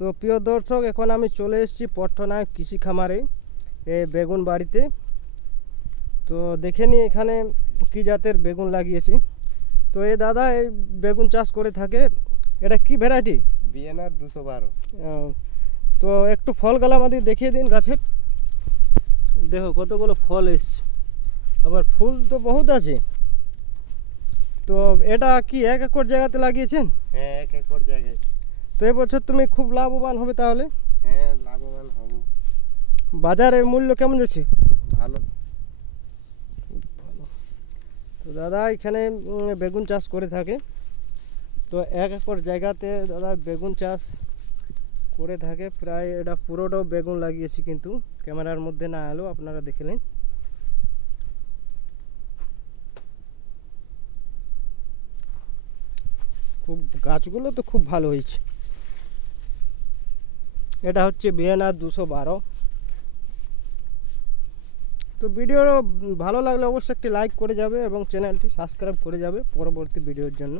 তো প্রিয় দর্শক, এখন আমি চলে এসেছি পট্টনায়ক কৃষি খামারে, এই বেগুন বাড়িতে। তো দেখে নিই এখানে কী জাতের বেগুন লাগিয়েছি। তো এই দাদা এই বেগুন চাষ করে থাকে, এটা কি ভ্যারাইটি? বিএনআর 212। তো একটু ফল গালা আমাদের দেখিয়ে দিন গাছের। দেখো কতগুলো ফল এসছে, আবার ফুল তো বহুত আছে। তো এটা কি 1 একর জায়গাতে লাগিয়েছেন? হ্যাঁ, 1 একর জায়গায়। তো এবছর তুমি খুব লাভবান হবে তাহলে। হ্যাঁ, লাভবান হব। বাজারের মূল্য কেমন যাচ্ছে? ভালো। তো দাদা এখানে বেগুন চাষ করে থাকে। তো 1 একর জায়গাতে দাদা বেগুন চাষ করে থাকে, প্রায় এটা পুরোটাও বেগুন লাগিয়েছি, কিন্তু ক্যামেরার মধ্যে না এলো, আপনারা দেখে নিন। খুব গাছগুলো তো খুব ভালো হয়েছে। এটা হচ্ছে বিএনআর 212। তো ভিডিও ভালো লাগলে অবশ্যই একটি লাইক করে যাবে এবং চ্যানেলটি সাবস্ক্রাইব করে যাবে পরবর্তী ভিডিওর জন্য।